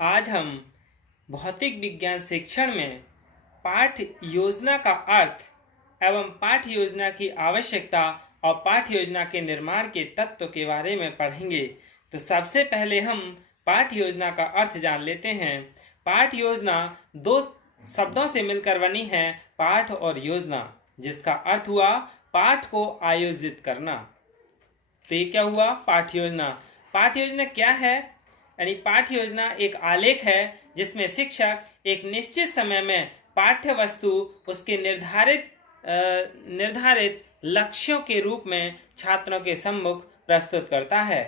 आज हम भौतिक विज्ञान शिक्षण में पाठ योजना का अर्थ एवं पाठ योजना की आवश्यकता और पाठ योजना के निर्माण के तत्व के बारे में पढ़ेंगे। तो सबसे पहले हम पाठ योजना का अर्थ जान लेते हैं। पाठ योजना दो शब्दों से मिलकर बनी है, पाठ और योजना, जिसका अर्थ हुआ पाठ को आयोजित करना। तो ये क्या हुआ? पाठ योजना। पाठ योजना क्या है? यानी पाठ्य योजना एक आलेख है जिसमें शिक्षक एक निश्चित समय में पाठ्य वस्तु उसके निर्धारित लक्ष्यों के रूप में छात्रों के सम्मुख प्रस्तुत करता है।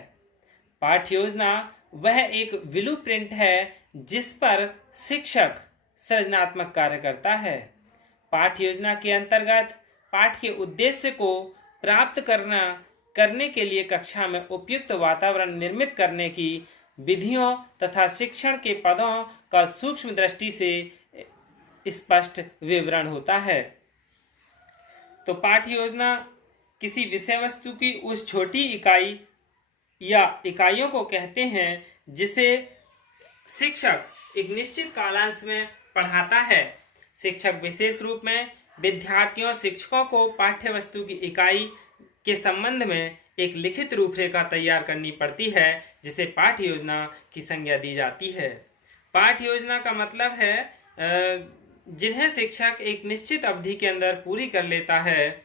पाठ्य योजना वह एक ब्लूप्रिंट है जिस पर शिक्षक सृजनात्मक कार्य करता है। पाठ्य योजना के अंतर्गत पाठ के उद्देश्य को प्राप्त करने के लिए कक्षा में उपयुक्त वातावरण निर्मित करने की विधियों तथा शिक्षण के पदों का सूक्ष्म दृष्टि से स्पष्ट विवरण होता है। तो पाठ्य योजना किसी विषय वस्तु की उस छोटी इकाई या इकाइयों को कहते हैं जिसे शिक्षक एक निश्चित कालांश में पढ़ाता है। शिक्षक विशेष रूप में विद्यार्थियों शिक्षकों को पाठ्य वस्तु की इकाई के संबंध में एक लिखित रूपरेखा तैयार करनी पड़ती है, जिसे पाठ्य योजना की संज्ञा दी जाती है। पाठ्य योजना का मतलब है जिन्हें शिक्षक एक निश्चित अवधि के अंदर पूरी कर लेता है।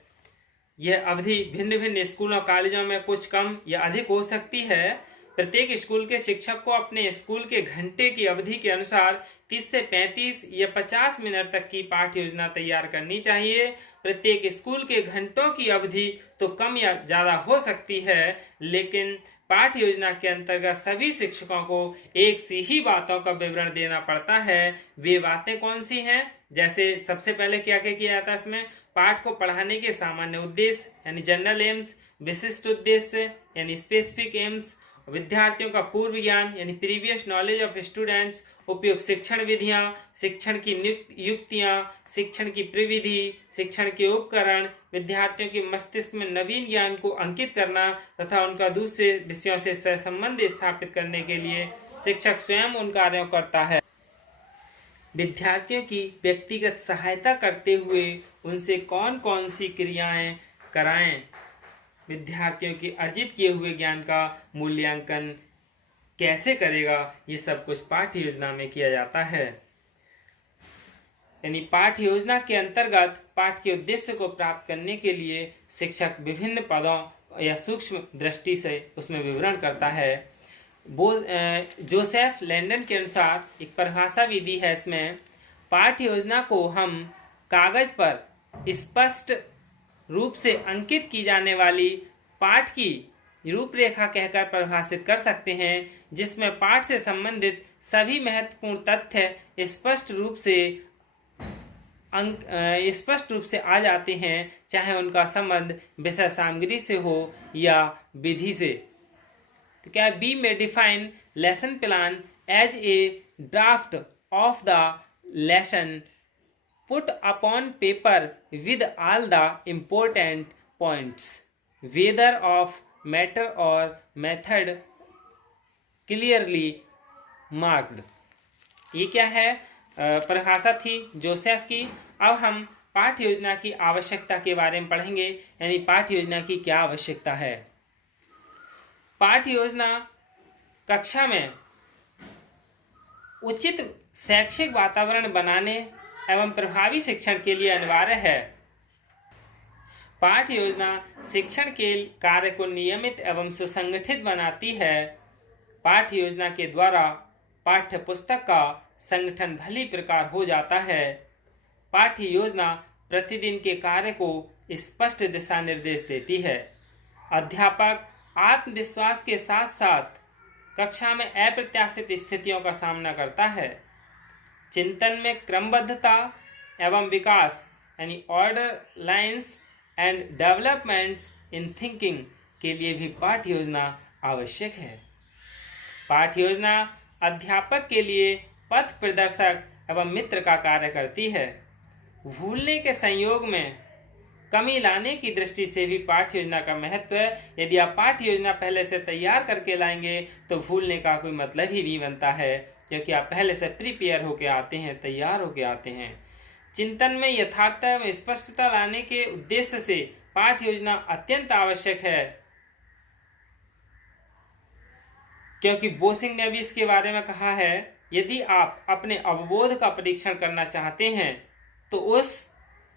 यह अवधि भिन्न भिन्न स्कूलों कॉलेजों में कुछ कम या अधिक हो सकती है। प्रत्येक स्कूल के शिक्षक को अपने स्कूल के घंटे की अवधि के अनुसार 30 से 35 या 50 मिनट तक की पाठ्य योजना तैयार करनी चाहिए। प्रत्येक स्कूल के घंटों की अवधि तो कम या ज़्यादा हो सकती है, लेकिन पाठ्य योजना के अंतर्गत सभी शिक्षकों को एक सी ही बातों का विवरण देना पड़ता है। वे बातें कौन सी हैं? जैसे सबसे पहले क्या क्या किया जाता है इसमें? पाठ को पढ़ाने के सामान्य उद्देश्य यानी जनरल एम्स, विशिष्ट उद्देश्य यानी स्पेसिफिक एम्स, विद्यार्थियों का पूर्व ज्ञान यानी प्रीवियस नॉलेज ऑफ स्टूडेंट्स, उपयुक्त शिक्षण विधियां, शिक्षण की युक्तियां, शिक्षण की प्रविधि, शिक्षण के उपकरण, विद्यार्थियों के मस्तिष्क में नवीन ज्ञान को अंकित करना तथा उनका दूसरे विषयों से सहसंबंध स्थापित करने के लिए शिक्षक स्वयं उन कार्यों करता है। विद्यार्थियों की व्यक्तिगत सहायता करते हुए उनसे कौन कौन सी क्रियाएं कराएं, विद्यार्थियों के अर्जित किए हुए ज्ञान का मूल्यांकन कैसे करेगा, ये सब कुछ पाठ्य योजना में किया जाता है। यानी पाठ्य योजना के अंतर्गत पाठ के उद्देश्य को प्राप्त करने के लिए शिक्षक विभिन्न पदों या सूक्ष्म दृष्टि से उसमें विवरण करता है। जोसेफ लैंडन के अनुसार एक परिभाषा विधि है इसमें, पाठ्य योजना को हम कागज पर स्पष्ट रूप से अंकित की जाने वाली पाठ की रूपरेखा कहकर परिभाषित कर सकते हैं, जिसमें पाठ से संबंधित सभी महत्वपूर्ण तथ्य स्पष्ट रूप से आ जाते हैं, चाहे उनका संबंध विषय सामग्री से हो या विधि से। तो क्या बी में define lesson plan as a draft of the lesson put upon paper with all the important points, whether of matter or method, clearly marked। ये क्या है? परिभाषा थी जोसेफ की। अब हम पाठ्य योजना की आवश्यकता के बारे में पढ़ेंगे, यानी पाठ्य योजना की क्या आवश्यकता है। पाठ्य योजना कक्षा में उचित शैक्षिक वातावरण बनाने एवं प्रभावी शिक्षण के लिए अनिवार्य है। पाठ्य योजना शिक्षण के कार्य को नियमित एवं सुसंगठित बनाती है। पाठ्य योजना के द्वारा पाठ्य पुस्तक का संगठन भली प्रकार हो जाता है। पाठ्य योजना प्रतिदिन के कार्य को स्पष्ट दिशा निर्देश देती है। अध्यापक आत्मविश्वास के साथ साथ कक्षा में अप्रत्याशित स्थितियों का सामना करता है। चिंतन में क्रमबद्धता एवं विकास यानी order, lines and developments in thinking के लिए भी पाठ्य योजना आवश्यक है। पाठ्य योजना अध्यापक के लिए पथ प्रदर्शक एवं मित्र का कार्य करती है। भूलने के संयोग में कमी लाने की दृष्टि से भी पाठ्य योजना का महत्व है। यदि आप पाठ्य योजना पहले से तैयार करके लाएंगे तो भूलने का कोई मतलब ही नहीं बनता है, क्योंकि आप पहले से प्रिपेयर होके आते हैं, तैयार होके आते हैं। चिंतन में यथार्थता में स्पष्टता लाने के उद्देश्य से पाठ्य योजना अत्यंत आवश्यक है, क्योंकि बोसिंग ने भी इसके बारे में कहा है, यदि आप अपने अवबोध का परीक्षण करना चाहते हैं तो उस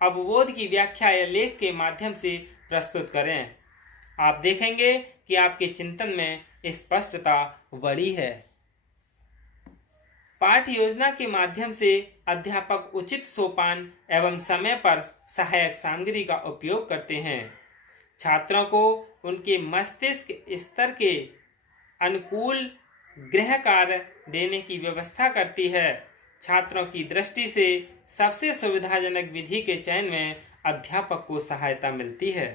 अवबोध की व्याख्या या लेख के माध्यम से प्रस्तुत करें। आप देखेंगे कि आपके चिंतन में स्पष्टता बढ़ी है। पाठ्य योजना के माध्यम से अध्यापक उचित सोपान एवं समय पर सहायक सामग्री का उपयोग करते हैं। छात्रों को उनके मस्तिष्क स्तर के अनुकूल गृह कार्य देने की व्यवस्था करती है। छात्रों की दृष्टि से सबसे सुविधाजनक विधि के चयन में अध्यापक को सहायता मिलती है।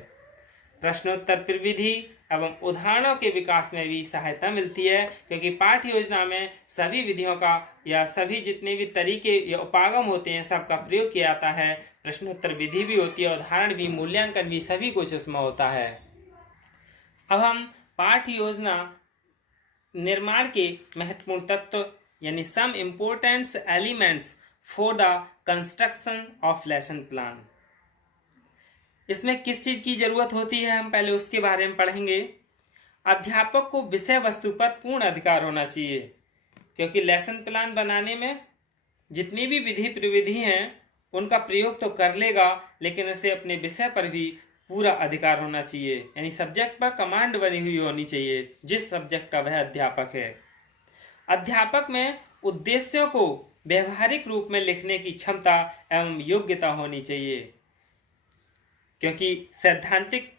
प्रश्नोत्तर प्रविधि एवं उदाहरणों के विकास में भी सहायता मिलती है, क्योंकि पाठ्य योजना में सभी विधियों का या सभी जितने भी तरीके या उपागम होते हैं सबका प्रयोग किया जाता है। प्रश्नोत्तर विधि भी होती है, उदाहरण भी, मूल्यांकन भी, सभी कुछ उसमें होता है। अब हम पाठ्य योजना निर्माण के महत्वपूर्ण तत्व यानी some important elements for the construction of lesson plan, इसमें किस चीज की जरूरत होती है हम पहले उसके बारे में पढ़ेंगे। अध्यापक को विषय वस्तु पर पूर्ण अधिकार होना चाहिए, क्योंकि लेसन प्लान बनाने में जितनी भी विधि प्रविधि हैं उनका प्रयोग तो कर लेगा, लेकिन उसे अपने विषय पर भी पूरा अधिकार होना चाहिए, यानी सब्जेक्ट पर कमांड बनी हुई होनी चाहिए जिस सब्जेक्ट का वह अध्यापक है। अध्यापक में उद्देश्यों को व्यवहारिक रूप में लिखने की क्षमता एवं योग्यता होनी चाहिए, क्योंकि सैद्धांतिक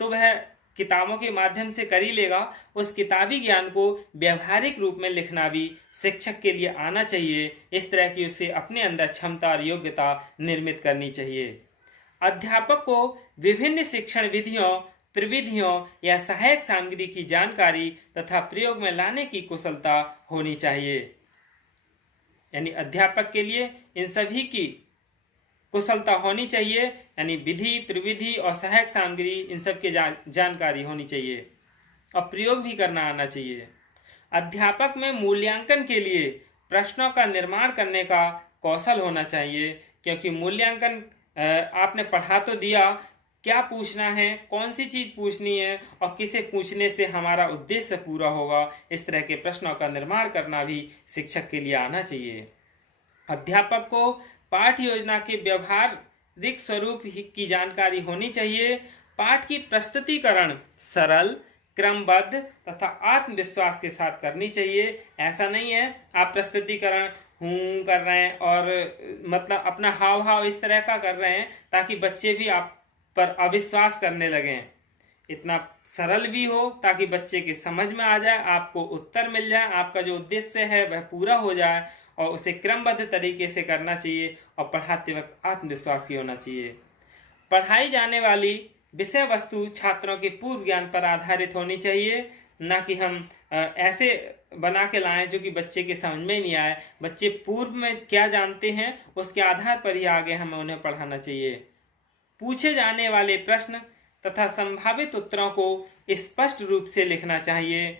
तो वह किताबों के माध्यम से कर ही लेगा, उस किताबी ज्ञान को व्यवहारिक रूप में लिखना भी शिक्षक के लिए आना चाहिए। इस तरह की उसे अपने अंदर क्षमता और योग्यता निर्मित करनी चाहिए। अध्यापक को विभिन्न शिक्षण विधियों, प्रविधियों या सहायक सामग्री की जानकारी तथा प्रयोग में लाने की कुशलता होनी चाहिए, यानी अध्यापक के लिए इन सभी की कुशलता होनी चाहिए, यानी विधि, प्रविधि और सहायक सामग्री इन सब की जानकारी होनी चाहिए और प्रयोग भी करना आना चाहिए। अध्यापक में मूल्यांकन के लिए प्रश्नों का निर्माण करने का कौशल होना चाहिए, क्योंकि मूल्यांकन आपने पढ़ा तो दिया, क्या पूछना है, कौन सी चीज पूछनी है और किसे पूछने से हमारा उद्देश्य पूरा होगा, इस तरह के प्रश्नों का निर्माण करना भी शिक्षक के लिए आना चाहिए। अध्यापक को पाठ योजना के व्यवहारिक स्वरूप की जानकारी होनी चाहिए। पाठ की प्रस्तुतिकरण सरल, क्रमबद्ध तथा आत्मविश्वास के साथ करनी चाहिए। ऐसा नहीं है आप प्रस्तुतिकरण कर रहे हैं और मतलब अपना हाव भाव इस तरह का कर रहे हैं ताकि बच्चे भी आप पर अविश्वास करने लगें। इतना सरल भी हो ताकि बच्चे के समझ में आ जाए, आपको उत्तर मिल जाए, आपका जो उद्देश्य है वह पूरा हो जाए, और उसे क्रमबद्ध तरीके से करना चाहिए और पढ़ाते वक्त आत्मविश्वासी होना चाहिए। पढ़ाई जाने वाली विषय वस्तु छात्रों के पूर्व ज्ञान पर आधारित होनी चाहिए, ना कि हम ऐसे बना के लाएं जो कि बच्चे के समझ में नहीं आए। बच्चे पूर्व में क्या जानते हैं उसके आधार पर ही आगे हमें उन्हें पढ़ाना चाहिए। पूछे जाने वाले प्रश्न तथा संभावित उत्तरों को स्पष्ट रूप से लिखना चाहिए,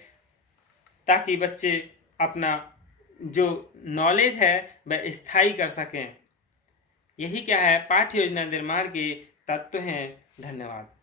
ताकि बच्चे अपना जो नॉलेज है वह स्थायी कर सकें। यही क्या है पाठ्य योजना निर्माण के तत्व हैं। धन्यवाद।